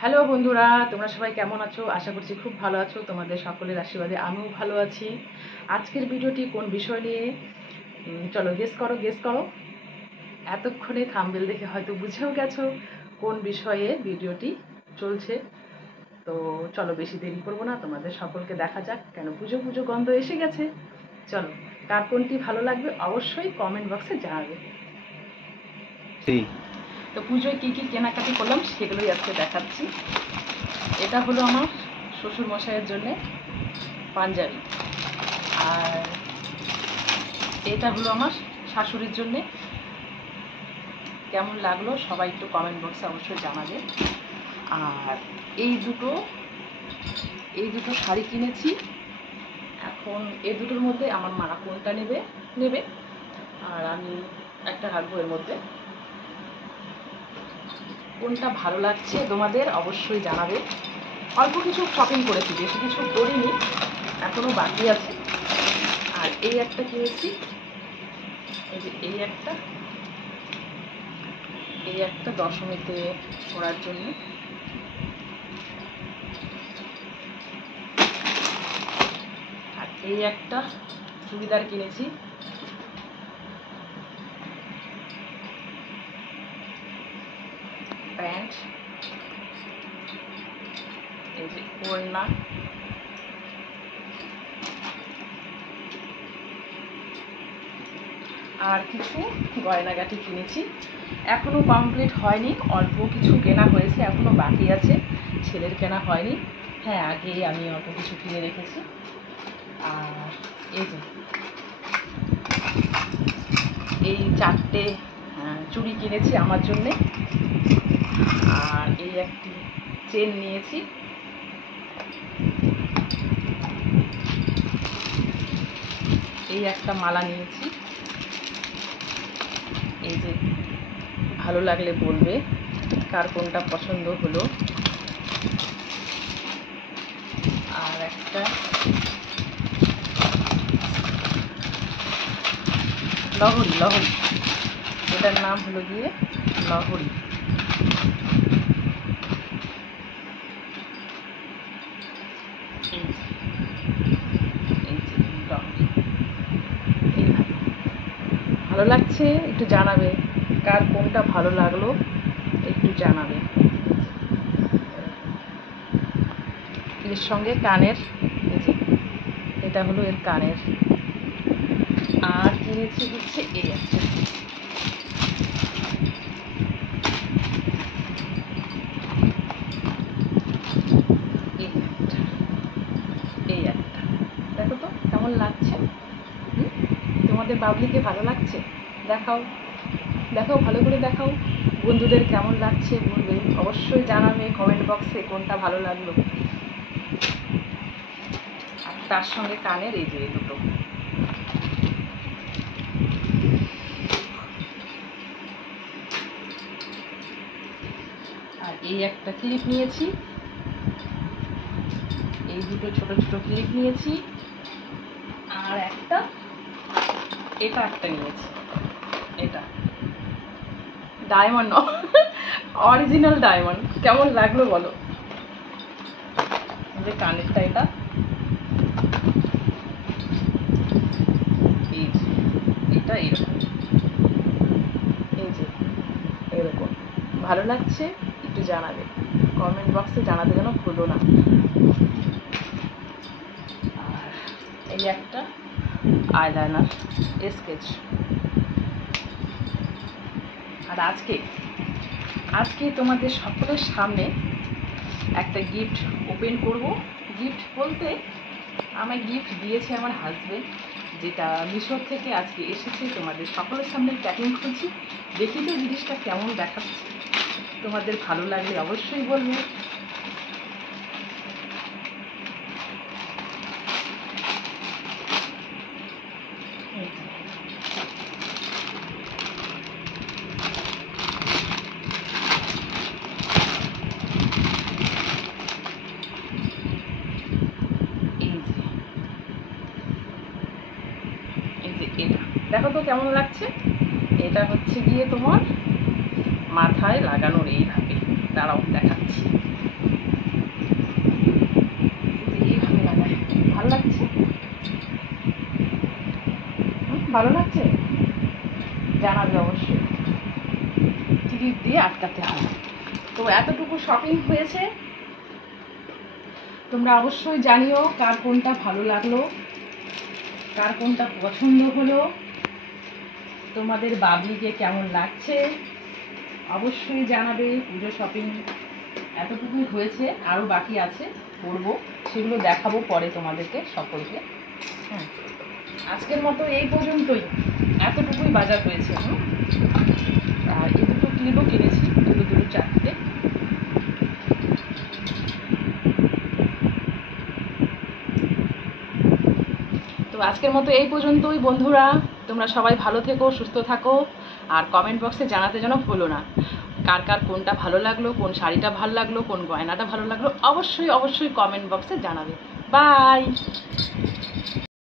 Hello বন্ধুরা, তোমরা সবাই কেমন আছো? আশা করছি খুব ভালো আছো। তোমাদের সকলের আশীর্বাদে আমিও ভালো আছি। আজকের ভিডিওটি কোন বিষয় নিয়ে চলো গেস করো। এতক্ষণে থাম্বনেল দেখে হয়তো বুঝেও গেছো কোন বিষয়ে ভিডিওটি চলছে। তো চলো বেশি দেরি করবো না, তোমাদের সকলকে দেখা যাক। কেন পুজো গন্ধ এসে গেছে। চলো, কার কোনটি ভালো লাগবে অবশ্যই কমেন্ট বক্সে জানাবে। তো পুজোয় কী কী কেনাকাটি করলাম সেগুলোই আজকে দেখাচ্ছি। এটা হলো আমার শ্বশুর মশাইয়ের জন্যে পাঞ্জাবি, আর এটা হলো আমার শাশুড়ির জন্যে। কেমন লাগলো সবাই একটু কমেন্ট বক্সে অবশ্যই জানাবে। আর এই দুটো শাড়ি কিনেছি। এখন এই দুটোর মধ্যে আমার মা কোনটা নেবে আর আমি একটা রাখবো। এর মধ্যে কোনটা ভালো লাগছে তোমাদের অবশ্যই জানাবে। অল্প কিছু শপিং করেছি, বেশি কিছু করিনি, এখনও বাকি আছে। আর এই একটা কিনেছি, এই যে এই একটা দশমীতে পরার জন্য। আর এই একটা চুড়িদার কিনেছি। প্যান্ট, এই যে ওড়না, আর কিছু গয়নাগাটি কিনেছি। এখনও কমপ্লিট হয়নি, অল্প কিছু কেনা হয়েছে, এখনও বাকি আছে। ছেলের কেনা হয়নি। হ্যাঁ, আগে আমি অল্প কিছু কিনে রেখেছি। আর এই চারটে চুড়ি কিনেছি আমার জন্যে। আর এই একটি চেন নিয়েছি। এই একটা মালা নিয়েছি। এই যে ভালো লাগলে বলবে কার কোনটা পছন্দ হলো। আর একটা লহরি, এটার নাম হলো গিয়ে লহরি। ভালো লাগছে একটু জানাবে, কার কোনটা ভালো লাগলো একটু জানাবে। এর সঙ্গে কানের, এটা হলো এর কানের। আর কিনেছি হচ্ছে এই একটা, এই একটা। দেখো তো কেমন লাগছে। তোমাদের বাবলিকে ভালো লাগছে? দেখাও ভালো করে দেখাও। বন্ধুদের কেমন লাগছে বলবে, অবশ্যই জানাবে কমেন্ট বক্সে কোনটা ভালো লাগলো। আর তার সঙ্গে কানের এই যে দুটো। আর এই একটা ক্লিপ নিয়েছি, এই দুটো ছোট ছোট ক্লিপ নিয়েছি। আর এটা একটা নিয়েছি, এটা ডায়মন্ড, অরিজিনাল ডায়মন্ড। কেমন লাগলো বলো। যে কানেরটা এটা এরকম, এই যে এরকম। ভালো লাগছে একটু জানাবে কমেন্ট বক্সে, জানাতে যেন ভুলো না। আর এই একটা আইলাইনার স্কেচ। আর আজকে তোমাদের সকলের সামনে একটা গিফট ওপেন করব। গিফট বলতে আমায় গিফট দিয়েছে আমার হাজবেন্ড, যেটা মিশো থেকে আজকে এসেছে। তোমাদের সকলের সামনে প্যাকিং করছি, দেখি তো জিনিসটা কেমন দেখাচ্ছে। তোমাদের ভালো লাগলে অবশ্যই বলবে। এটা দেখো তো কেমন লাগছে। এটা হচ্ছে গিয়ে তোমার মাথায় লাগানোর, এইভাবে। দাঁড়াও দেখাচ্ছি। আটকাতে হয়। তো এতটুকু শপিং হয়েছে, তোমরা অবশ্যই জানিও কার কোনটা ভালো লাগলো, কার কোনটা পছন্দ হলো, তোমাদের বাবলিকে কেমন লাগছে অবশ্যই জানাবে। পুজো শপিং এতটুকুই হয়েছে, আরও বাকি আছে, করবো, সেগুলো দেখাবো পরে তোমাদেরকে সকলকে। হ্যাঁ, আজকের মতো এই পর্যন্তই, এতটুকুই বাজার হয়েছে। আর এই দুটো ক্লিপও কিনেছি, দুটো চারটে। তো আজকের মতো এই পর্যন্তই বন্ধুরা, তোমরা সবাই ভালো থেকো, সুস্থ থাকো, আর কমেন্ট বক্সে জানাতে যেন ভুলো না কার কার কোনটা ভালো লাগলো, কোন শাড়িটা ভালো লাগলো, কোন গয়নাটা ভালো লাগলো, অবশ্যই অবশ্যই কমেন্ট বক্সে জানাবে। বাই।